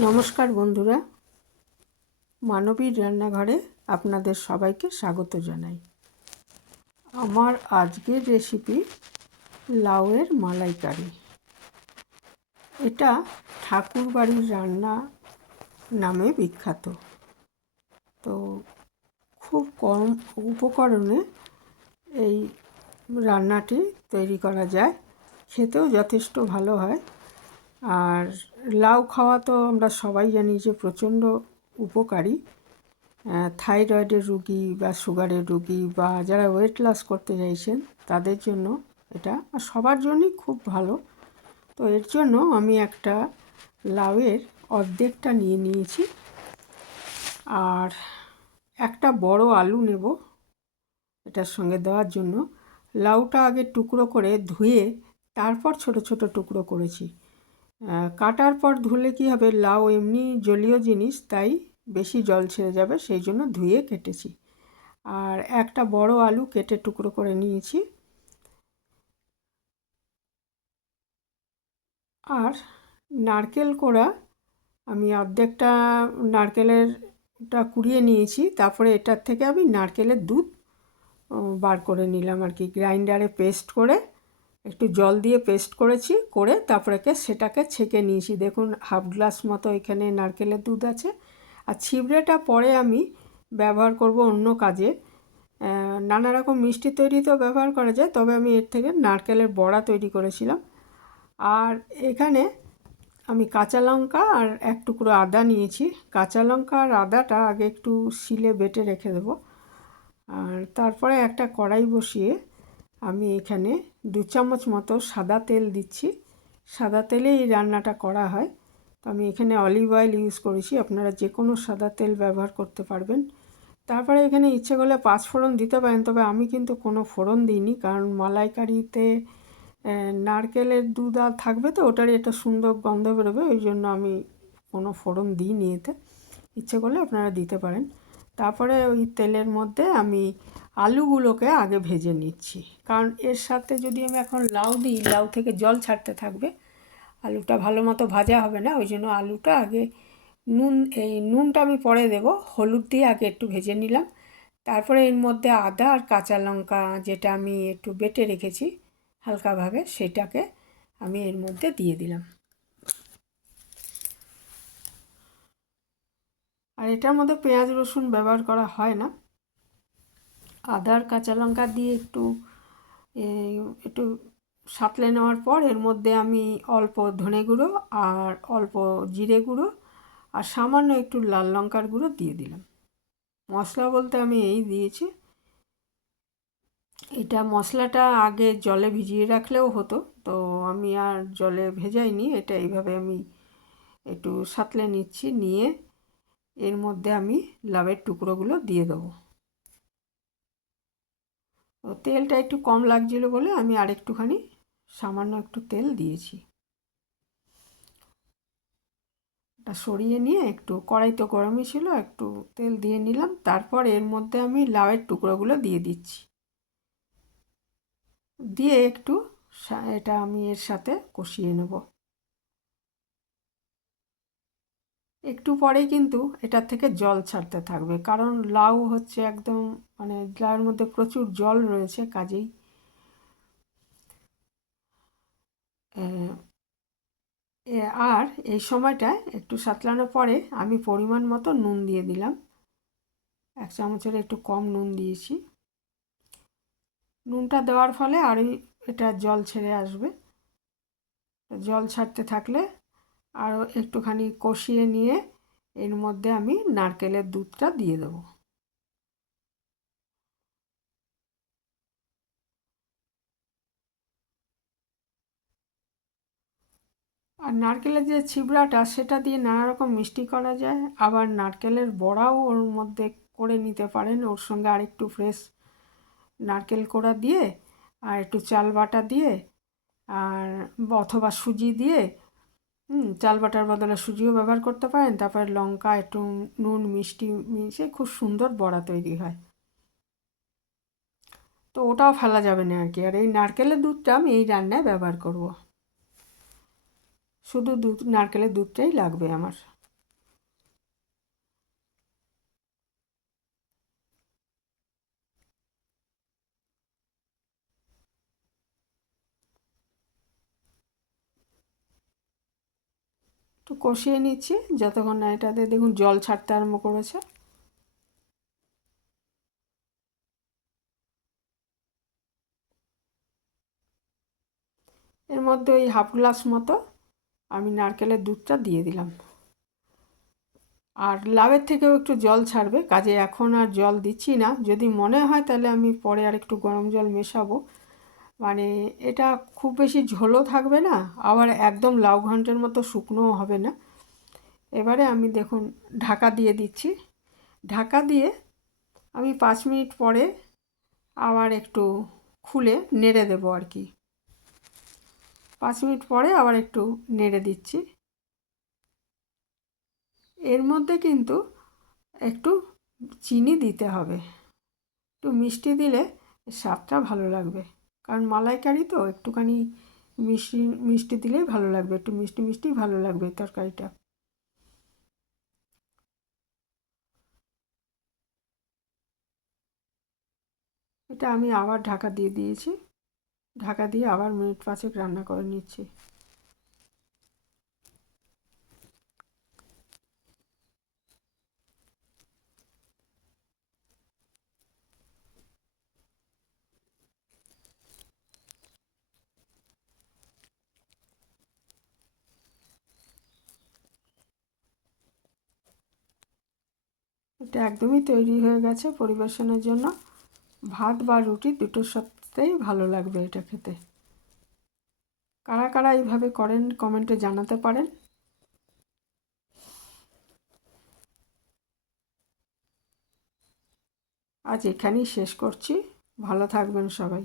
নমস্কার বন্ধুরা, মানবীর রান্নাঘরে আপনাদের সবাইকে স্বাগত জানাই। আমার আজকের রেসিপি লাউয়ের মালাইকারি। এটা ঠাকুর বাড়ির রান্না নামে বিখ্যাত। তো খুব কম উপকরণে এই রান্নাটি তৈরি করা যায়, খেতেও যথেষ্ট ভালো হয়। আর লাউ খাওয়া তো আমরা সবাই জানি যে প্রচণ্ড উপকারী। থাইরয়েডের রুগী বা সুগারের রুগী বা যারা ওয়েট লস করতে চাইছেন তাদের জন্য এটা সবার জন্যই খুব ভালো। তো এর জন্য আমি একটা লাউয়ের অর্ধেকটা নিয়ে নিয়েছি, আর একটা বড় আলু নেব এটার সঙ্গে দেওয়ার জন্য। লাউটা আগে টুকরো করে ধুয়ে তারপর ছোট ছোট টুকরো করেছি। কাটার পর ধুলে কী হবে, লাউ এমনি জলীয় জিনিস, তাই বেশি জল ছেড়ে যাবে, সেই জন্য ধুয়ে কেটেছি। আর একটা বড় আলু কেটে টুকরো করে নিয়েছি। আর নারকেল কোড়া আমি অর্ধেকটা নারকেলেরটা কুড়িয়ে নিয়েছি। তারপরে এটার থেকে আমি নারকেলের দুধ বার করে নিলাম আর কি, গ্রাইন্ডারে পেস্ট করে একটু জল দিয়ে পেস্ট করেছি, করে তারপরে সেটাকে ছেঁকে নিয়েছি। দেখুন, হাফ গ্লাস মতো এখানে নারকেলের দুধ আছে। আর ছিবড়েটা পরে আমি ব্যবহার করব অন্য কাজে। নানা রকম মিষ্টি তৈরিতেও ব্যবহার করা যায়, তবে আমি এর থেকে নারকেলের বড়া তৈরি করেছিলাম। আর এখানে আমি কাঁচা লঙ্কা আর এক টুকরো আদা নিয়েছি। কাঁচা লঙ্কা আর আদাটা আগে একটু শিলে বেটে রেখে দেবো। আর তারপরে একটা কড়াই বসিয়ে আমি এখানে 2 চামচ মতো সাদা তেল দিচ্ছি। সাদা তেলে এই রান্নাটা করা হয়। তো আমি এখানে অলিভ অয়েল ইউজ করেছি, আপনারা যে কোনো সাদা তেল ব্যবহার করতে পারবেন। তারপরে এখানে ইচ্ছে করলে 5 ফোড়ন দিতে পারেন, তবে আমি কিন্তু কোনো ফোড়ন দিইনি, কারণ মালাইকারিতে নারকেলের দুধ আর থাকবে, তো ওটারই একটা সুন্দর গন্ধ বেরোবে, ওই জন্য আমি কোনো ফোড়ন দিইনি এতে। ইচ্ছে করলে আপনারা দিতে পারেন। তারপরে ওই তেলের মধ্যে আমি আলুগুলোকে আগে ভেজে নিচ্ছি, কারণ এর সাথে যদি আমি এখন লাউ দিই, লাউ থেকে জল ছাড়তে থাকবে, আলুটা ভালো মতো ভাজা হবে না। ওই জন্য আলুটা আগে নুনটা আমি পরে দেব, হলুদ দিয়ে আগে একটু ভেজে নিলাম। তারপরে এর মধ্যে আদা আর কাঁচা লঙ্কা যেটা আমি একটু বেটে রেখেছি হালকাভাবে, সেটাকে আমি এর মধ্যে দিয়ে দিলাম। আর এটার মধ্যে পেঁয়াজ রসুন ব্যবহার করা হয় না। আদা আর কাঁচা লঙ্কা দিয়ে একটু একটু সাঁতলে নেওয়ার পর এর মধ্যে আমি অল্প ধনে গুঁড়ো আর অল্প জিরে গুঁড়ো আর সামান্য একটু লাল লঙ্কার গুঁড়ো দিয়ে দিলাম। মশলা বলতে আমি এই দিয়েছি। এটা মশলাটা আগে জলে ভিজিয়ে রাখলেও হতো, তো আমি আর জলে ভেজাইনি, এটা এইভাবে আমি একটু সাঁতলে নিচ্ছি। নিয়ে এর মধ্যে আমি লাউয়ের টুকরোগুলো দিয়ে দেবো। তেলটা একটু কম লাগছিল বলে আমি আর একটুখানি সামান্য একটু তেল দিয়েছি। এটা সরিয়ে নিয়ে একটু, কড়াই তো গরমই ছিল, একটু তেল দিয়ে নিলাম। তারপর এর মধ্যে আমি লাউয়ের টুকরোগুলো দিয়ে দিচ্ছি, দিয়ে একটু এটা আমি এর সাথে কষিয়ে নেব। একটু পরেই কিন্তু এটার থেকে জল ছাড়তে থাকবে, কারণ লাউ হচ্ছে একদম মানে লাউয়ের মধ্যে প্রচুর জল রয়েছে, কাজেই আর এই সময়টায় একটু সাঁতলানোর পরে আমি পরিমাণ মতো নুন দিয়ে দিলাম। 1 চামচের একটু কম নুন দিয়েছি। নুনটা দেওয়ার ফলে আরই এটা জল ছেড়ে আসবে। জল ছাড়তে থাকলে আরও একটুখানি কষিয়ে নিয়ে এর মধ্যে আমি নারকেলের দুধটা দিয়ে দেবো। আর নারকেলের যে ছিবড়াটা, সেটা দিয়ে নানা রকম মিষ্টি করা যায়। আবার নারকেলের বড়াও ওর মধ্যে করে নিতে পারেন, ওর সঙ্গে আরেকটু ফ্রেশ নারকেল কোড়া দিয়ে আর একটু চাল বাটা দিয়ে, আর অথবা সুজি দিয়ে, চাল বাটার বদলে সুজিও ব্যবহার করতে পারেন। তারপরে লঙ্কা, একটু নুন, মিষ্টি মিশিয়ে খুব সুন্দর বড়া তৈরি হয়। তো ওটাও ফেলা যাবে না আর কি। আর এই নারকেলের দুধটা আমি এই রান্নায় ব্যবহার করব, শুধু নারকেলের দুধটাই লাগবে আমার। একটু কষিয়ে নিচ্ছি যতক্ষণ না এটাতে দেখুন জল ছাড়তে আরম্ভ করেছে। এর মধ্যে ওই হাফ গ্লাস মতো আমি নারকেলের দুধটা দিয়ে দিলাম। আর লাউয়ের থেকেও একটু জল ছাড়বে, কাজে এখন আর জল দিচ্ছি না। যদি মনে হয় তাহলে আমি পরে আর একটু গরম জল মেশাবো। মানে এটা খুব বেশি ঝোলও থাকবে না, আবার একদম লাউ ঘন্টের মতো শুকনোও হবে না। এবারে আমি দেখুন ঢাকা দিয়ে দিচ্ছি। ঢাকা দিয়ে আমি 5 মিনিট পরে আবার একটু খুলে নেড়ে দেবো আর কি। 5 মিনিট পরে আবার একটু নেড়ে দিচ্ছি। এর মধ্যে কিন্তু একটু চিনি দিতে হবে, একটু মিষ্টি দিলে স্বাদটা ভালো লাগবে। কারণ মালাইকারি তো একটুখানি মিষ্টি মিষ্টি দিলেই ভালো লাগবে, একটু মিষ্টি মিষ্টি ভালো লাগবে তরকারিটা। এটা আমি আবার ঢাকা দিয়ে দিয়েছি। ঢাকা দিয়ে আবার মিনিট 5 রান্না করে নিচ্ছি। এটা একদমই তৈরি হয়ে গেছে পরিবেশনের জন্য। ভাত বা রুটি দুটোর সাথেই ভালো লাগবে এটা খেতে। কারা কারা এইভাবে করেন কমেন্টে জানাতে পারেন। আজ এখানেই শেষ করছি। ভালো থাকবেন সবাই।